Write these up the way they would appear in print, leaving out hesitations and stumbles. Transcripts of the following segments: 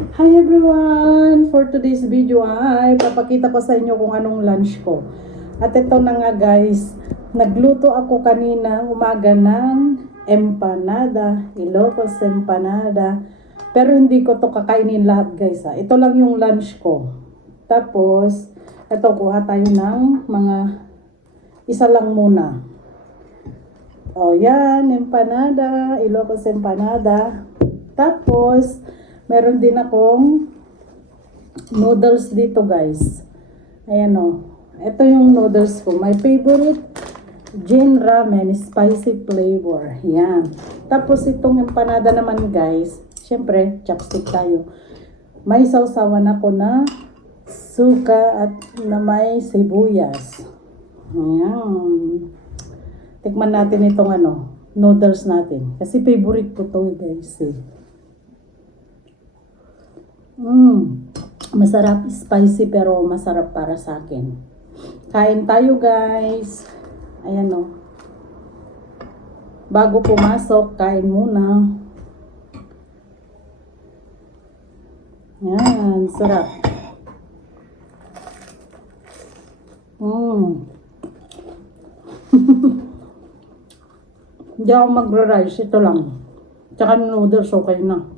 Hi everyone! For today's video ay papakita ko sa inyo kung anong lunch ko. At ito na nga guys, nagluto ako kanina umaga ng empanada, Ilocos empanada. Pero hindi ko to kakainin lahat guys ha. Ito lang yung lunch ko. Tapos, ito kuha tayo ng mga isa lang muna. O yan, empanada, Ilocos empanada. Tapos, meron din akong noodles dito guys. Ayan o. Ito yung noodles ko. My favorite, Jin Ramen, spicy flavor. Yan. Tapos itong empanada naman guys. Siyempre, chopstick tayo. May sausawan ako na suka at na may sibuyas. Ayan. Tikman natin itong noodles natin. Kasi favorite ko to guys eh. Masarap, spicy pero masarap para sa akin. Kain tayo guys. Ayan o. Bago pumasok, kain muna. Yan, sarap. Hindi ako magra-rice, ito lang. Tsaka noodles, okay na.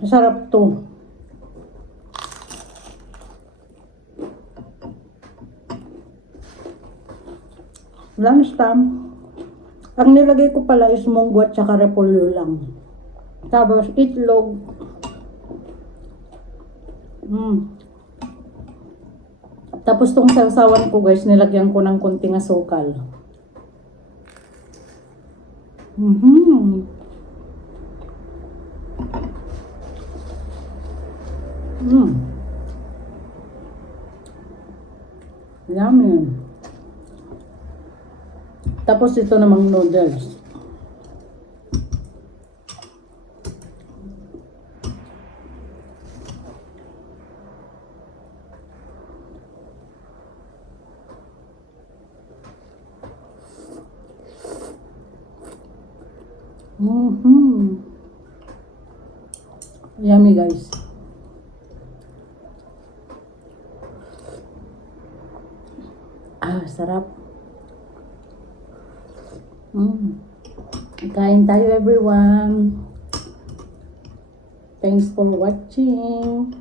Masarap to. Lunchtime. Ang nilagay ko pala is munggo at saka repolyo lang. Tapos itlog. Tapos tong sausawan ko guys, nilagyan ko ng konting asukal. Yummy. Tapos ito namang noodles. Yummy guys. Sarap. Kain tayo everyone. Thanks for watching.